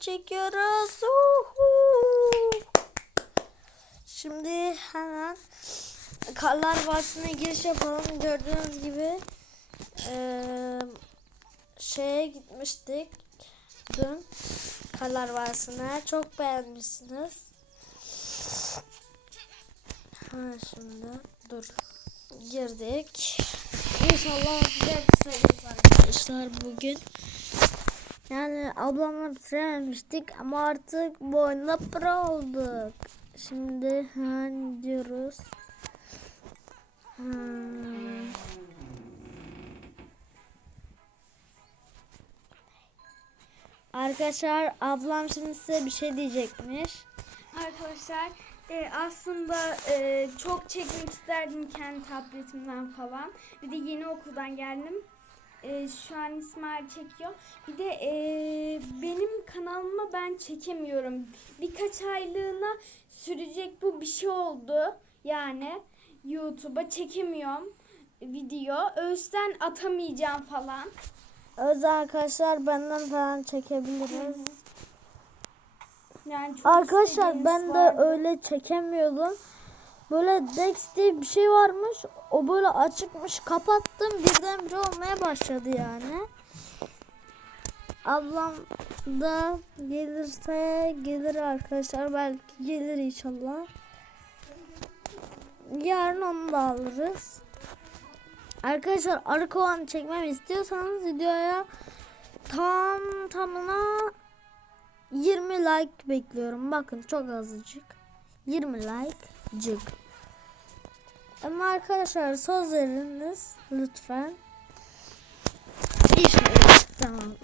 çekiyoruz. Uhu. Şimdi hemen Karlar Vadisi'ne giriş yapalım. Gördüğünüz gibi eee, şeye gitmiştik dün Karlar Vadisi'ne. Çok beğenmişsiniz. Ha şimdi dur girdik. İnşallah güzel arkadaşlar bugün. Yani ablamla bitirememiştik ama artık bu oyunda pro olduk. Şimdi hemen diyoruz. Hmm. Arkadaşlar ablam şimdi size bir şey diyecekmiş. Arkadaşlar e, aslında e, çok çekmek isterdim kendi tabletimden falan. Bir de yeni okuldan geldim. E, şu an İsmail çekiyor. Bir de e, benim kanalıma ben çekemiyorum. Birkaç aylığına sürecek bu bir şey oldu. Yani YouTube'a çekemiyorum video. Özden atamayacağım falan. Öz arkadaşlar benden falan çekebiliriz. Yani çok Arkadaşlar ben de öyle çekemiyordum. Böyle Dex diye bir şey varmış. O böyle açıkmış. Kapattım. Birdenbire olmaya başladı yani. Ablam da gelirse gelir arkadaşlar. Belki gelir inşallah. Yarın onu da alırız. Arkadaşlar arı kovan çekmemi istiyorsanız videoya tam tamına 20 like bekliyorum. Bakın çok azıcık. 20 like cık. Ama arkadaşlar söz veriniz lütfen. İnşallah. Tamam.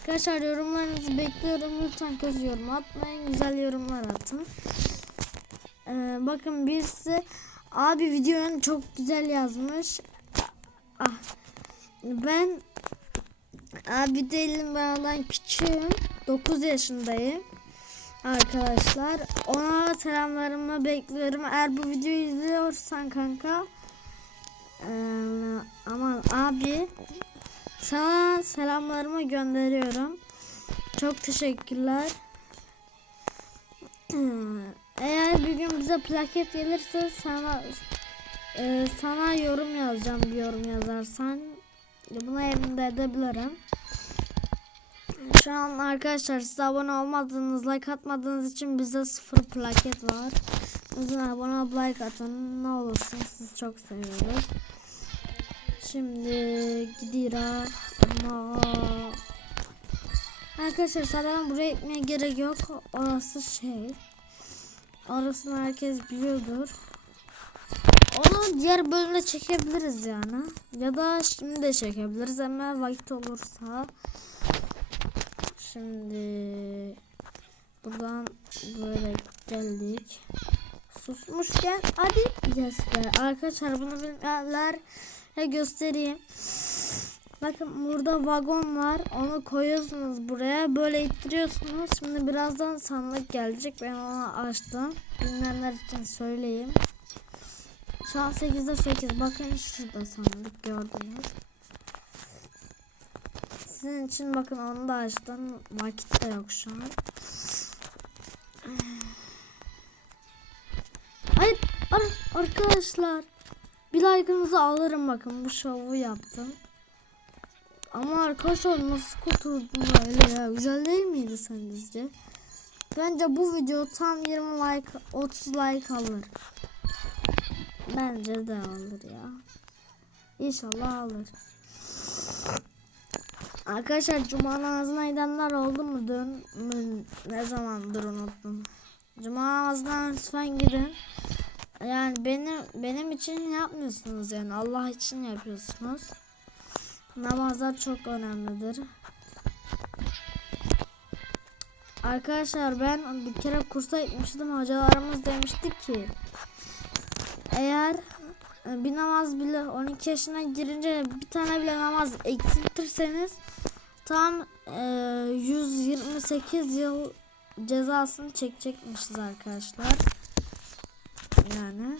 Arkadaşlar yorumlarınızı bekliyorum. Lütfen kötü yorum atmayın. Güzel yorumlar atın. Ee, bakın birisi abi videonun çok güzel yazmış. Ah. Ben Abi değilim ben ondan küçüğüm. 9 yaşındayım. Arkadaşlar ona selamlarımı bekliyorum. Eğer bu videoyu izliyorsan kanka eee, aman abi sana selamlarımı gönderiyorum. Çok teşekkürler. Eğer bir gün bize plaket gelirse sana eee, sana yorum yazacağım bir yorum yazarsan Buna evimde edebilirim. Şu an arkadaşlar siz abone olmadığınız, like atmadığınız için bize sıfır plaket var. Yüzden abone olup like atın. Ne olursun sizi çok seviyoruz. Şimdi gidiyoruz. Ama... Arkadaşlar zaten buraya gitmeye gerek yok. Orası şey. Orasını herkes biliyordur. Onu diğer bölümde çekebiliriz yani. Ya da şimdi de çekebiliriz ama vakit olursa. Şimdi buradan böyle geldik. Susmuşken hadi göster. Arkadaşlar bunu bilmeyenler göstereyim. Bakın burada vagon var. Onu koyuyorsunuz buraya. Böyle ittiriyorsunuz. Şimdi birazdan sandık gelecek. Ben onu açtım. Bilmeyenler için söyleyeyim. Şu an 8'de 8. Bakın şurada sandık gördünüz. Sizin için bakın onu da açtım. Vakit de yok şu an. Hayır ar- arkadaşlar. Bir like'ınızı alırım bakın bu şovu yaptım. Ama arkadaşlar nasıl kurtuldum böyle ya? Güzel değil miydi sizce? Bence bu video tam 20 like 30 like alır. Bence de alır ya. İnşallah alır. Arkadaşlar cuma namazına gidenler oldu mu dün ne zamandır unuttum. Cuma namazına lütfen gidin. Yani benim benim için yapmıyorsunuz yani Allah için yapıyorsunuz. Namazlar çok önemlidir. Arkadaşlar ben bir kere kursa gitmiştim. Hocalarımız demişti ki eğer bir namaz bile 12 yaşına girince bir tane bile namaz eksiltirseniz tam e, 128 yıl cezasını çekecekmişiz arkadaşlar. Yani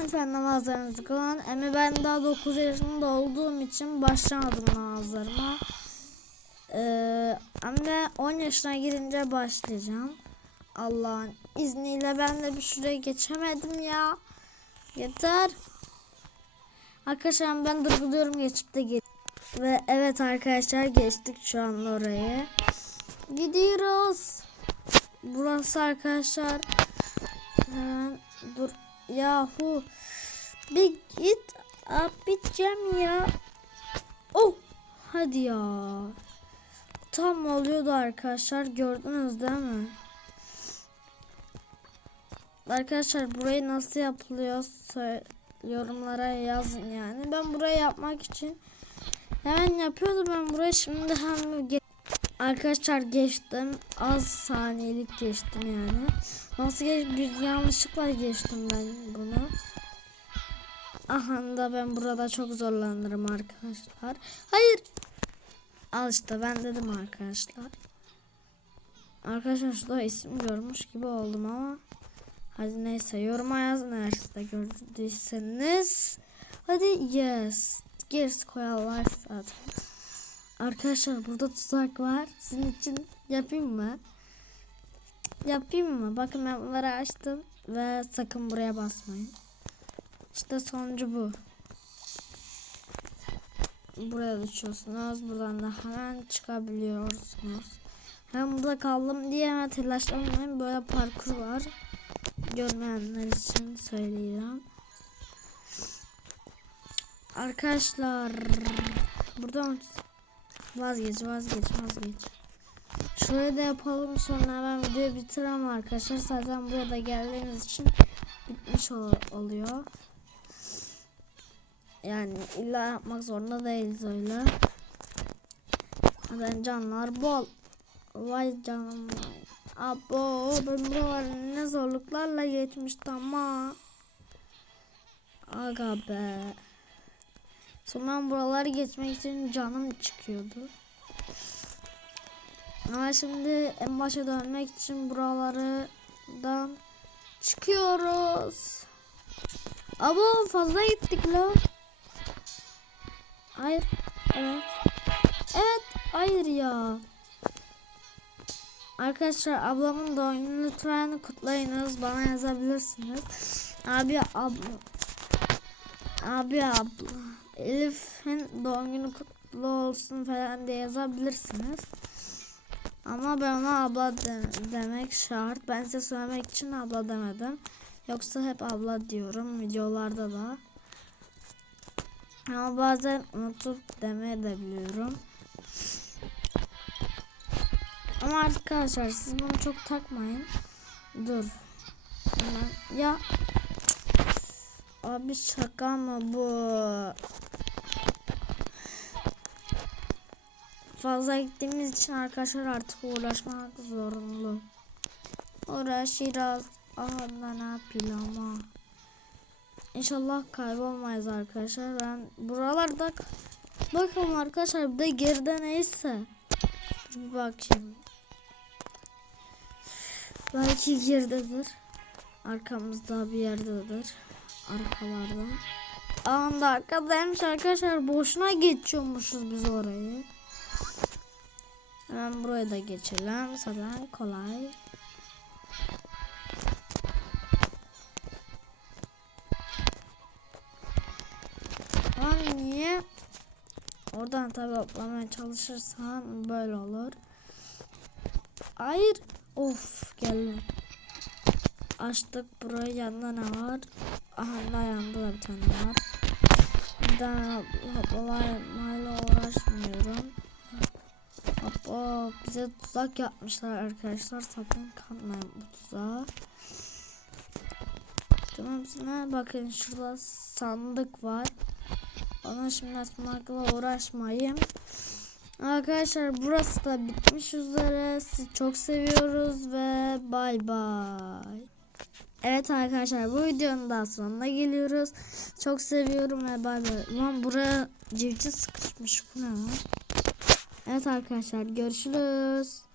Lütfen namazlarınızı kılın. Ama ben daha 9 yaşında olduğum için başlamadım namazlarıma. Ee, anne 10 yaşına girince başlayacağım. Allah'ın izniyle ben de bir şuraya geçemedim ya. Yeter. Arkadaşlar ben durguluyorum geçip de gel. Ve evet arkadaşlar geçtik şu an orayı. Gidiyoruz. Burası arkadaşlar. Hemen dur. Yahu. Bir git. Abicem ya. Oh. Hadi ya. Tam oluyordu arkadaşlar. Gördünüz değil mi? Arkadaşlar burayı nasıl yapılıyor yorumlara yazın yani. Ben burayı yapmak için hemen yapıyordum ben burayı şimdi hem Arkadaşlar geçtim. Az saniyelik geçtim yani. Nasıl geç bir yanlışlıkla geçtim ben bunu. Aha da ben burada çok zorlanırım arkadaşlar. Hayır. Al işte ben dedim arkadaşlar. Arkadaşlar şurada isim görmüş gibi oldum ama. Hadi neyse yoruma yazın eğer gördüyseniz. Hadi yes. Gerisi koyarlar zaten. Arkadaşlar burada tuzak var. Sizin için yapayım mı? Yapayım mı? Bakın ben bunları açtım. Ve sakın buraya basmayın. İşte sonucu bu. Buraya düşüyorsunuz. Buradan da hemen çıkabiliyorsunuz. Hem burada kaldım diye hemen telaşlanmayın. Böyle parkur var. Görmeyenler için söyleyeceğim. Arkadaşlar buradan vazgeç vazgeç vazgeç. Şurayı da yapalım sonra ben videoyu bitiremem arkadaşlar. Zaten buraya da geldiğiniz için bitmiş ol- oluyor. Yani illa yapmak zorunda değiliz öyle. Zaten canlar bol. Vay canım. Abo ben buraları ne zorluklarla geçmiştim ama. Aga be. Sonra buraları geçmek için canım çıkıyordu. Ama şimdi en başa dönmek için buralardan çıkıyoruz. Abo fazla gittik la. Hayır. Evet. Evet. Hayır ya. Arkadaşlar ablamın doğum lütfen kutlayınız. Bana yazabilirsiniz. Abi abla. Abi abla. Elif'in doğum günü kutlu olsun falan diye yazabilirsiniz. Ama ben ona abla de- demek şart. Ben size söylemek için abla demedim. Yoksa hep abla diyorum videolarda da. Ama bazen unutup demeye de biliyorum. Ama arkadaşlar siz bunu çok takmayın. Dur. Hemen. Ya. Abi şaka mı bu? Fazla gittiğimiz için arkadaşlar artık uğraşmak zorunlu. Uğraşırız. Aha da ne ama. İnşallah kaybolmayız arkadaşlar. Ben buralarda bakın arkadaşlar bir de geride neyse. Bir bakayım. Belki geridedir. Arkamızda bir yerdedir. Arkalarda. Anda arkadaymış arkadaşlar. Boşuna geçiyormuşuz biz orayı. Hemen buraya da geçelim. Zaten kolay. Lan niye? Oradan tabi hoplamaya çalışırsan böyle olur. Hayır. Of geldim. Açtık burayı yanında ne var? Aha da yanında da bir tane var. Bir daha hoplamayla uğraşmıyorum. Hop bize tuzak yapmışlar arkadaşlar. Sakın kanmayın bu tuzağa. Tamam hepsine bakın şurada sandık var. Ona şimdi açmakla uğraşmayayım. Arkadaşlar burası da bitmiş üzere. Sizi çok seviyoruz ve bay bay. Evet arkadaşlar bu videonun daha sonuna geliyoruz. Çok seviyorum ve bay bay. Lan buraya civciv sıkışmış. Bu ne lan? Evet arkadaşlar görüşürüz.